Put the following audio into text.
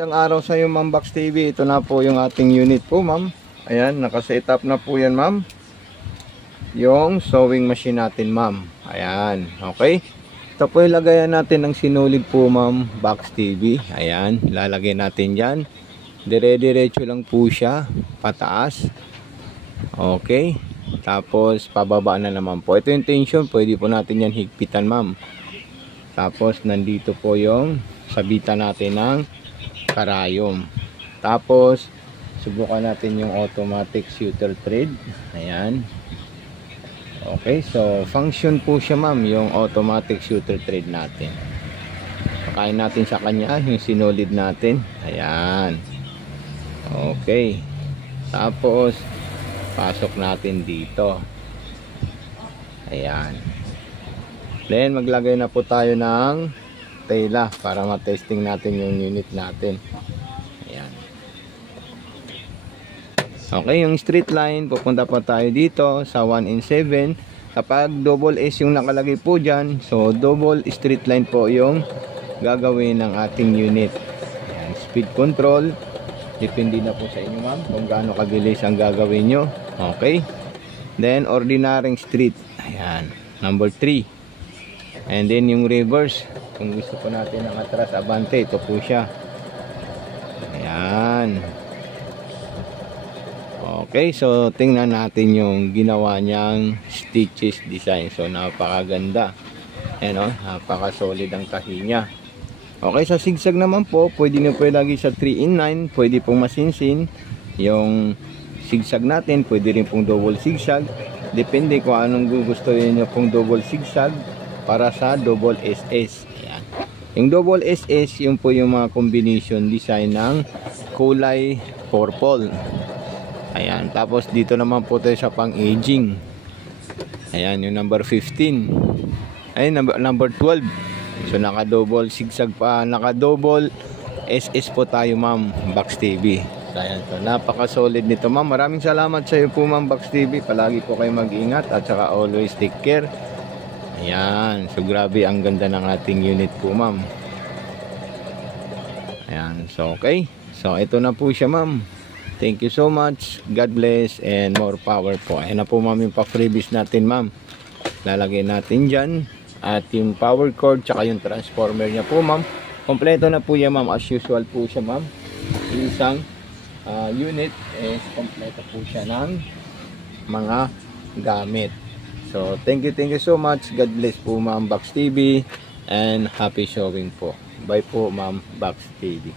Magandang araw sa iyo, Ma'am Box TV. Ito na po yung ating unit po, ma'am. Ayan, naka-set up na po yan, ma'am. Yung sewing machine natin, ma'am. Ayan, okay. Ito po yung lagayan natin ng sinulid po, ma'am, Box TV. Ayan, lalagay natin dyan. Dire-diretso lang po siya, pataas. Okay. Tapos, pababa na naman po. Ito yung tension, pwede po natin yan higpitan, ma'am. Tapos, nandito po yung sabitan natin ng karayom. Tapos subukan natin yung automatic shooter thread. Ayan. Okay, so function po siya, ma'am, yung automatic shooter thread natin. Pakain natin sa kanya yung sinulid natin. Ayan. Okay. Tapos pasok natin dito. Ayan. Then maglagay na po tayo ng tela para ma-testing natin yung unit natin. Ayan. Okay, yung straight line, pupunta pa tayo dito sa 1 and 7. Kapag double S yung nakalagay po dyan, so double straight line po yung gagawin ng ating unit. Ayan, speed control, depende na po sa inyo, ma'am, kung gaano kabilis ang gagawin nyo. Okay, then ordinary straight. Ayan, number 3. And then yung reverse, kung gusto po natin ng atras abante, ito po siya. Ayan. Okay, so tingnan natin yung ginawa niyang stitches design. So napakaganda. Ayan, oh, napaka solid ang tahi niya. Okay, sa zigzag naman po, pwede nyo po lagi sa 3 in 9, pwede pong masinsin yung zigzag natin, pwede rin pong double zigzag. Depende kung anong gugustuhin nyo pong double zigzag para sa double SS. Ayan. Yung double SS, yun po yung mga combination design ng kulay purple. Ayan. Tapos dito naman po tayo sa pang-aging. Ayan, yung number 15. Ay, number 12. So naka-double zigzag pa, naka-double SS po tayo, ma'am, Box TV. Ayan, so napaka-solid nito, ma'am. Maraming salamat sa iyo po, ma'am, Box TV. Palagi po kayo mag-ingat at saka always take care. Ayan, so grabe ang ganda ng ating unit po, ma'am. Ayan, so okay. So ito na po siya, ma'am. Thank you so much. God bless and more power po. Ayan na po, ma'am, yung pa-freebies natin, ma'am. Lalagay natin dyan. At yung power cord, tsaka yung transformer niya po, ma'am. Kompleto na po yan, ma'am. As usual po siya, ma'am. Isang unit is kompleto po siya ng mga gamit. So, thank you so much. God bless po, ma'am, Box TV. And happy showing po. Bye po, ma'am, Box TV.